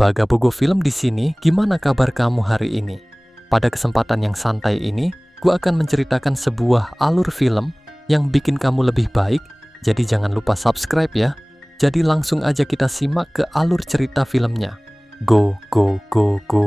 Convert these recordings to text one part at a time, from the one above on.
Bagabogo Film di sini. Gimana kabar kamu hari ini? Pada kesempatan yang santai ini, gue akan menceritakan sebuah alur film yang bikin kamu lebih baik. Jadi jangan lupa subscribe ya. Jadi langsung aja kita simak ke alur cerita filmnya. Go, go, go, go.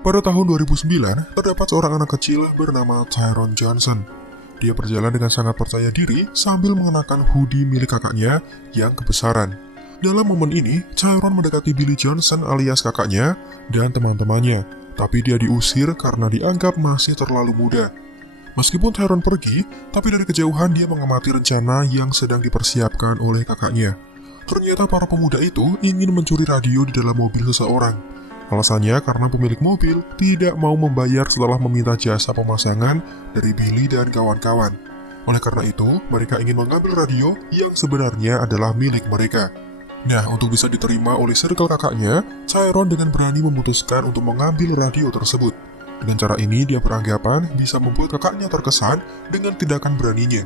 Pada tahun 2009, terdapat seorang anak kecil bernama Tyrone Johnson. Dia berjalan dengan sangat percaya diri sambil mengenakan hoodie milik kakaknya yang kebesaran. Dalam momen ini, Tyrone mendekati Billy Johnson alias kakaknya dan teman-temannya, tapi dia diusir karena dianggap masih terlalu muda. Meskipun Tyrone pergi, tapi dari kejauhan dia mengamati rencana yang sedang dipersiapkan oleh kakaknya. Ternyata para pemuda itu ingin mencuri radio di dalam mobil seseorang. Alasannya karena pemilik mobil tidak mau membayar setelah meminta jasa pemasangan dari Billy dan kawan-kawan. Oleh karena itu, mereka ingin mengambil radio yang sebenarnya adalah milik mereka. Nah, untuk bisa diterima oleh circle kakaknya, Tyrone dengan berani memutuskan untuk mengambil radio tersebut. Dengan cara ini, dia beranggapan bisa membuat kakaknya terkesan dengan tindakan beraninya.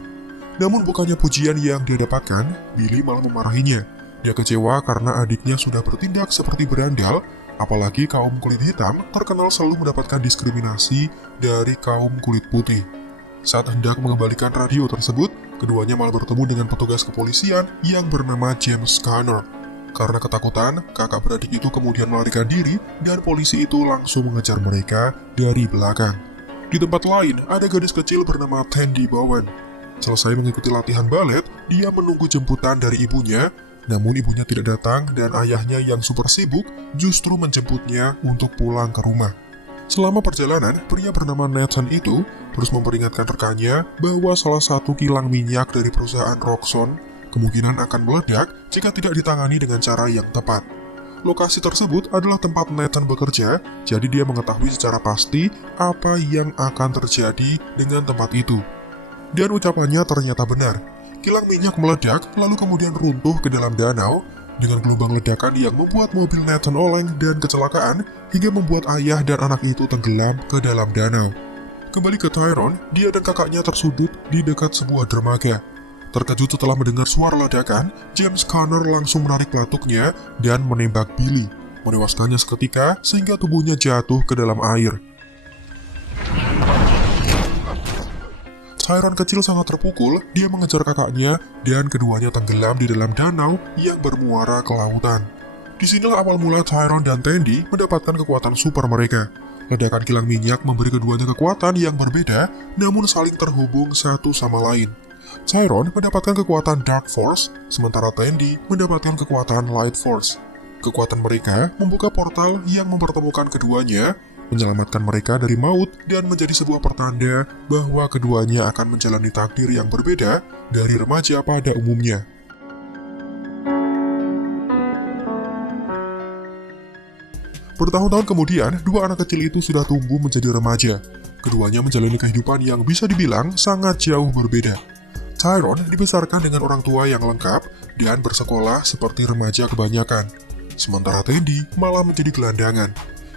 Namun bukannya pujian yang dia dapatkan, Billy malah memarahinya. Dia kecewa karena adiknya sudah bertindak seperti berandal. Apalagi kaum kulit hitam terkenal selalu mendapatkan diskriminasi dari kaum kulit putih. Saat hendak mengembalikan radio tersebut, keduanya malah bertemu dengan petugas kepolisian yang bernama James Conner. Karena ketakutan, kakak beradik itu kemudian melarikan diri dan polisi itu langsung mengejar mereka dari belakang. Di tempat lain, ada gadis kecil bernama Tandy Bowen. Selesai mengikuti latihan balet, dia menunggu jemputan dari ibunya. Namun ibunya tidak datang dan ayahnya yang super sibuk justru menjemputnya untuk pulang ke rumah. Selama perjalanan, pria bernama Nathan itu terus memperingatkan rekannya bahwa salah satu kilang minyak dari perusahaan Roxxon kemungkinan akan meledak jika tidak ditangani dengan cara yang tepat. Lokasi tersebut adalah tempat Nathan bekerja, jadi dia mengetahui secara pasti apa yang akan terjadi dengan tempat itu. Dan ucapannya ternyata benar. Kilang minyak meledak, lalu kemudian runtuh ke dalam danau, dengan gelombang ledakan yang membuat mobil Nathan oleng dan kecelakaan, hingga membuat ayah dan anak itu tenggelam ke dalam danau. Kembali ke Tyrone, dia dan kakaknya tersudut di dekat sebuah dermaga. Terkejut setelah mendengar suara ledakan, James Conner langsung menarik pelatuknya dan menembak Billy, menewaskannya seketika sehingga tubuhnya jatuh ke dalam air. Tyrone kecil sangat terpukul, dia mengejar kakaknya dan keduanya tenggelam di dalam danau yang bermuara ke lautan. Disinilah awal mula Tyrone dan Tandy mendapatkan kekuatan super mereka. Ledakan kilang minyak memberi keduanya kekuatan yang berbeda, namun saling terhubung satu sama lain. Tyrone mendapatkan kekuatan Dark Force, sementara Tandy mendapatkan kekuatan Light Force. Kekuatan mereka membuka portal yang mempertemukan keduanya, menyelamatkan mereka dari maut dan menjadi sebuah pertanda bahwa keduanya akan menjalani takdir yang berbeda dari remaja pada umumnya. Bertahun-tahun kemudian, dua anak kecil itu sudah tumbuh menjadi remaja. Keduanya menjalani kehidupan yang bisa dibilang sangat jauh berbeda. Tyrone dibesarkan dengan orang tua yang lengkap dan bersekolah seperti remaja kebanyakan. Sementara Tandy malah menjadi gelandangan.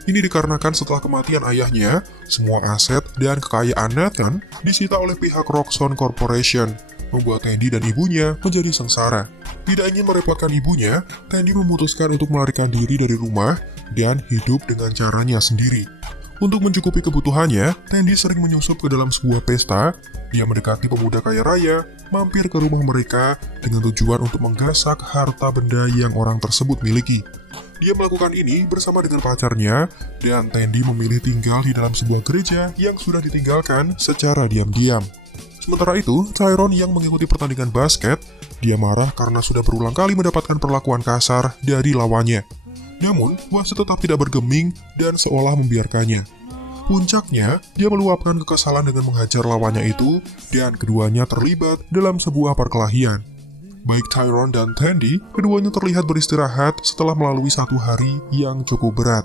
Ini dikarenakan setelah kematian ayahnya, semua aset dan kekayaan Nathan disita oleh pihak Roxxon Corporation, membuat Tandy dan ibunya menjadi sengsara. Tidak ingin merepotkan ibunya, Tandy memutuskan untuk melarikan diri dari rumah dan hidup dengan caranya sendiri. Untuk mencukupi kebutuhannya, Tandy sering menyusup ke dalam sebuah pesta. Dia mendekati pemuda kaya raya, mampir ke rumah mereka dengan tujuan untuk menggasak harta benda yang orang tersebut miliki. Dia melakukan ini bersama dengan pacarnya, dan Tandy memilih tinggal di dalam sebuah gereja yang sudah ditinggalkan secara diam-diam. Sementara itu, Tyrone yang mengikuti pertandingan basket, dia marah karena sudah berulang kali mendapatkan perlakuan kasar dari lawannya. Namun, wasit tetap tidak bergeming dan seolah membiarkannya. Puncaknya, dia meluapkan kekesalan dengan menghajar lawannya itu, dan keduanya terlibat dalam sebuah perkelahian. Baik Tyrone dan Tandy, keduanya terlihat beristirahat setelah melalui satu hari yang cukup berat.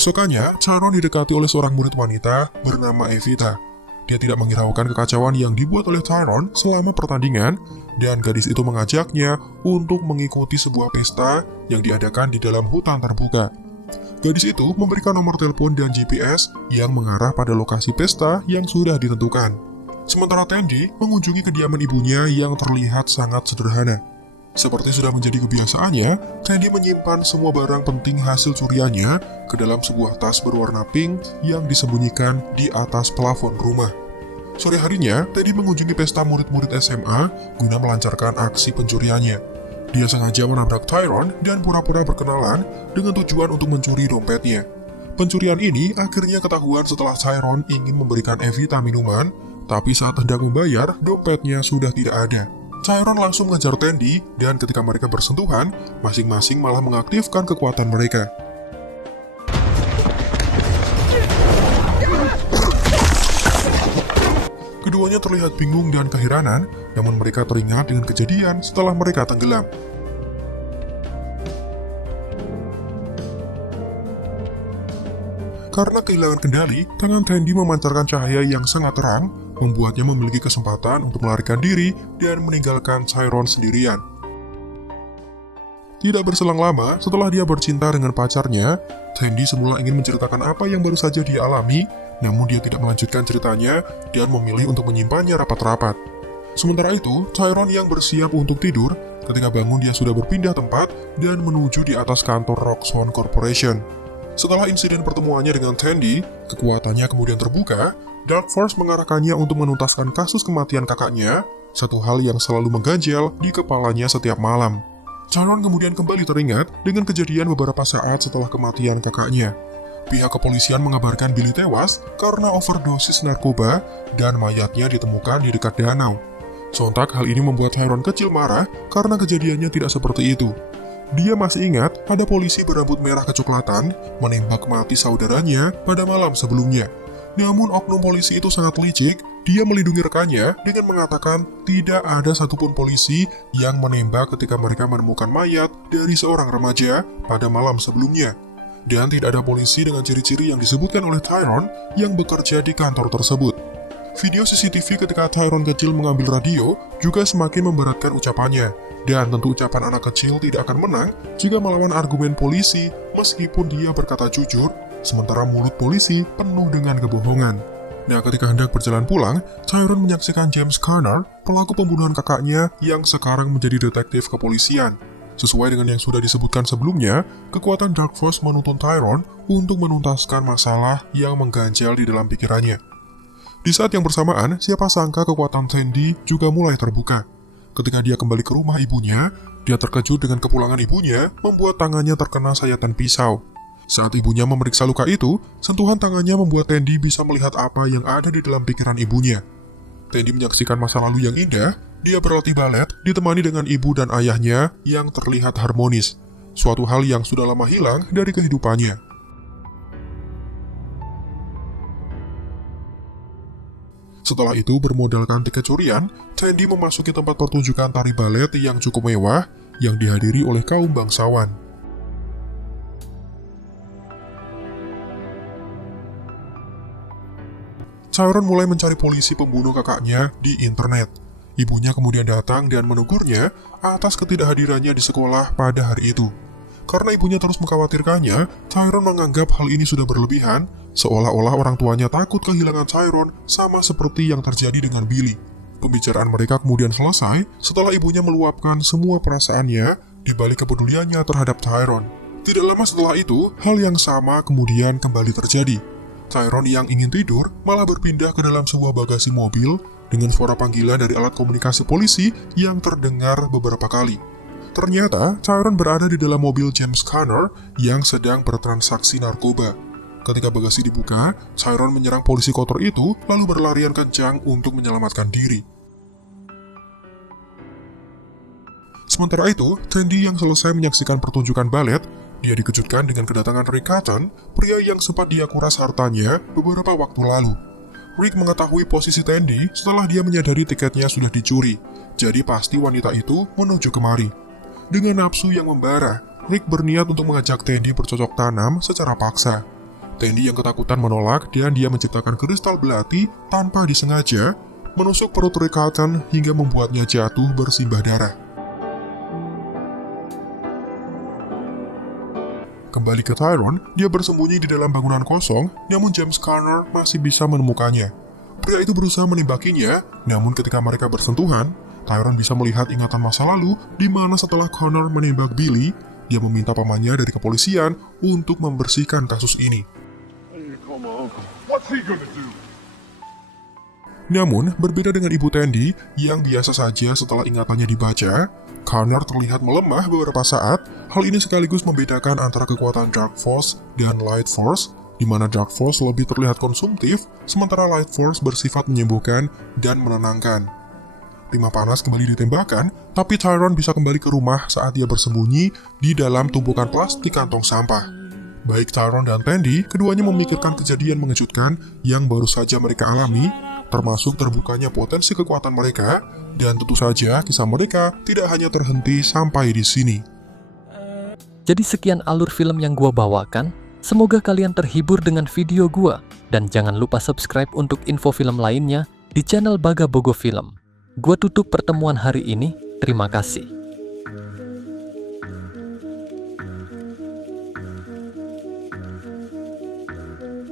Keesokannya, Chiron didekati oleh seorang murid wanita bernama Evita. Dia tidak menghiraukan kekacauan yang dibuat oleh Chiron selama pertandingan, dan gadis itu mengajaknya untuk mengikuti sebuah pesta yang diadakan di dalam hutan terbuka. Gadis itu memberikan nomor telepon dan GPS yang mengarah pada lokasi pesta yang sudah ditentukan. Sementara Tandy mengunjungi kediaman ibunya yang terlihat sangat sederhana. Seperti sudah menjadi kebiasaannya, Tandy menyimpan semua barang penting hasil curiannya ke dalam sebuah tas berwarna pink yang disembunyikan di atas plafon rumah. Sore harinya, Tandy mengunjungi pesta murid-murid SMA guna melancarkan aksi pencuriannya. Dia sengaja menabrak Chiron dan pura-pura berkenalan dengan tujuan untuk mencuri dompetnya. Pencurian ini akhirnya ketahuan setelah Chiron ingin memberikan Evita minuman, tapi saat hendak membayar, dompetnya sudah tidak ada. Chiron langsung mengejar Tandy, dan ketika mereka bersentuhan, masing-masing malah mengaktifkan kekuatan mereka. Keduanya terlihat bingung dan keheranan, namun mereka teringat dengan kejadian setelah mereka tenggelam. Karena kehilangan kendali, tangan Tandy memancarkan cahaya yang sangat terang, membuatnya memiliki kesempatan untuk melarikan diri dan meninggalkan Chiron sendirian. Tidak berselang lama, setelah dia bercinta dengan pacarnya, Tandy semula ingin menceritakan apa yang baru saja dia alami, namun dia tidak melanjutkan ceritanya dan memilih untuk menyimpannya rapat-rapat. Sementara itu, Chiron yang bersiap untuk tidur, ketika bangun dia sudah berpindah tempat dan menuju di atas kantor Roxxon Corporation. Setelah insiden pertemuannya dengan Tandy, kekuatannya kemudian terbuka. Dark Force mengarahkannya untuk menuntaskan kasus kematian kakaknya, satu hal yang selalu mengganjal di kepalanya setiap malam. Chiron kemudian kembali teringat dengan kejadian beberapa saat setelah kematian kakaknya. Pihak kepolisian mengabarkan Billy tewas karena overdosis narkoba dan mayatnya ditemukan di dekat danau. Sontak hal ini membuat Chiron kecil marah karena kejadiannya tidak seperti itu. Dia masih ingat ada polisi berambut merah kecoklatan menembak mati saudaranya pada malam sebelumnya. Namun oknum polisi itu sangat licik, dia melindungi rekannya dengan mengatakan tidak ada satupun polisi yang menembak ketika mereka menemukan mayat dari seorang remaja pada malam sebelumnya. Dan tidak ada polisi dengan ciri-ciri yang disebutkan oleh Chiron yang bekerja di kantor tersebut. Video CCTV ketika Chiron kecil mengambil radio juga semakin memberatkan ucapannya. Dan tentu ucapan anak kecil tidak akan menang jika melawan argumen polisi meskipun dia berkata jujur, sementara mulut polisi penuh dengan kebohongan. Nah, ketika hendak berjalan pulang, Chiron menyaksikan James Garner, pelaku pembunuhan kakaknya yang sekarang menjadi detektif kepolisian. Sesuai dengan yang sudah disebutkan sebelumnya, kekuatan Dark Force menuntun Chiron untuk menuntaskan masalah yang mengganjal di dalam pikirannya. Di saat yang bersamaan, siapa sangka kekuatan Tandy juga mulai terbuka. Ketika dia kembali ke rumah ibunya, dia terkejut dengan kepulangan ibunya membuat tangannya terkena sayatan pisau. Saat ibunya memeriksa luka itu, sentuhan tangannya membuat Tandy bisa melihat apa yang ada di dalam pikiran ibunya. Tandy menyaksikan masa lalu yang indah, dia berlatih balet ditemani dengan ibu dan ayahnya yang terlihat harmonis, suatu hal yang sudah lama hilang dari kehidupannya. Setelah itu, bermodalkan tiket curian, Tandy memasuki tempat pertunjukan tari balet yang cukup mewah yang dihadiri oleh kaum bangsawan. Chiron mulai mencari polisi pembunuh kakaknya di internet. Ibunya kemudian datang dan menegurnya atas ketidakhadirannya di sekolah pada hari itu. Karena ibunya terus mengkhawatirkannya, Chiron menganggap hal ini sudah berlebihan, seolah-olah orang tuanya takut kehilangan Chiron sama seperti yang terjadi dengan Billy. Pembicaraan mereka kemudian selesai setelah ibunya meluapkan semua perasaannya di balik kepeduliannya terhadap Chiron. Tidak lama setelah itu, hal yang sama kemudian kembali terjadi. Chiron yang ingin tidur malah berpindah ke dalam sebuah bagasi mobil dengan suara panggilan dari alat komunikasi polisi yang terdengar beberapa kali. Ternyata, Chiron berada di dalam mobil James Garner yang sedang bertransaksi narkoba. Ketika bagasi dibuka, Chiron menyerang polisi kotor itu lalu berlarian kencang untuk menyelamatkan diri. Sementara itu, Tandy yang selesai menyaksikan pertunjukan balet, dia dikejutkan dengan kedatangan Rick Cotton, pria yang sempat dia kuras hartanya beberapa waktu lalu. Rick mengetahui posisi Tandy setelah dia menyadari tiketnya sudah dicuri, jadi pasti wanita itu menuju kemari. Dengan nafsu yang membara, Rick berniat untuk mengajak Tandy bercocok tanam secara paksa. Tandy yang ketakutan menolak dan dia menciptakan kristal belati tanpa disengaja, menusuk perut Rick Carlton hingga membuatnya jatuh bersimbah darah. Kembali ke Tyrone, dia bersembunyi di dalam bangunan kosong, namun James Garner masih bisa menemukannya. Pria itu berusaha menembakinya, namun ketika mereka bersentuhan, Tyrone bisa melihat ingatan masa lalu di mana setelah Connor menembak Billy, dia meminta pamannya dari kepolisian untuk membersihkan kasus ini. Namun, berbeda dengan ibu Tandy yang biasa saja setelah ingatannya dibaca, Connor terlihat melemah beberapa saat. Hal ini sekaligus membedakan antara kekuatan Dark Force dan Light Force, di mana Dark Force lebih terlihat konsumtif, sementara Light Force bersifat menyembuhkan dan menenangkan. Timah panas kembali ditembakkan, tapi Tyrone bisa kembali ke rumah saat dia bersembunyi di dalam tumpukan plastik kantong sampah. Baik Tyrone dan Tandy, keduanya memikirkan kejadian mengejutkan yang baru saja mereka alami, termasuk terbukanya potensi kekuatan mereka, dan tentu saja kisah mereka tidak hanya terhenti sampai di sini. Jadi sekian alur film yang gua bawakan. Semoga kalian terhibur dengan video gua. Dan jangan lupa subscribe untuk info film lainnya di channel Baga Bogo Film. Gua tutup pertemuan hari ini. Terima kasih.